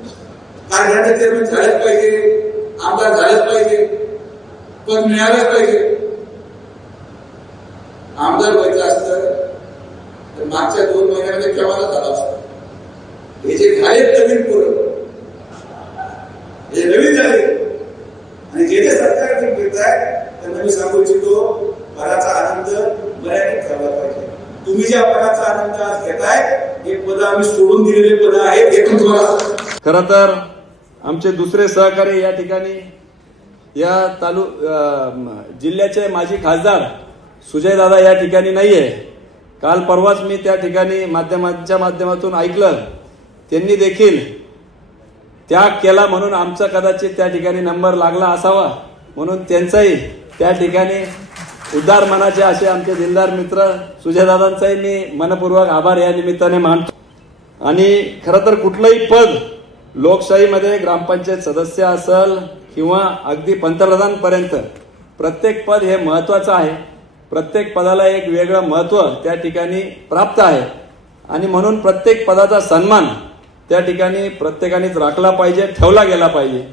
कारखान्याचे चेअरमन झालेच पाहिजे, आमदार झालेच पाहिजे, पण मिळालंच पाहिजे. आमदार व्हायचं असतं तर मागच्या 2 महिन्यामध्ये केव्हा झाला असतं. हे जे झालेत नवीन पोरं, हे नवीन झाले आणि जे जे सरकार जे घेत आहे त्यांना मी सांगू इच्छितो, पदाचा आनंद मर्यादित ठेवला पाहिजे. तुम्ही ज्या पदाचा आनंद आज घेताय हे पद आम्ही सोडून दिलेले पद आहेत, हे पण तुम्हाला. खरं तर आमचे दुसरे सहकारी या ठिकाणी या जिल्ह्याचे माजी खासदार सुजय दादा या ठिकाणी नाहीये. काल परवाच मी त्या ठिकाणी माध्यमांच्या माध्यमातून ऐकलं, त्यांनी देखील त्याग केला म्हणून आमचा कदाचित त्या ठिकाणी नंबर लागला असावा, म्हणून त्यांचाही त्या ठिकाणी उदार मनाचे असे आमचे दिलदार मित्र सुजयदादांचाही मी मनपूर्वक आभार या निमित्ताने मानतो. आणि खरं तर कुठलंही पद लोकशाहीमध्ये ग्रामपंचायत सदस्य असेल किंवा अगदी पंतप्रधान पर्यंत प्रत्येक पद हे महत्वाचं आहे. प्रत्येक पदाला एक वेगळं महत्व त्या ठिकाणी प्राप्त आहे आणि म्हणून प्रत्येक पदाचा सन्मान त्या ठिकाणी प्रत्येकानेच राखला पाहिजे, ठेवला गेला पाहिजे.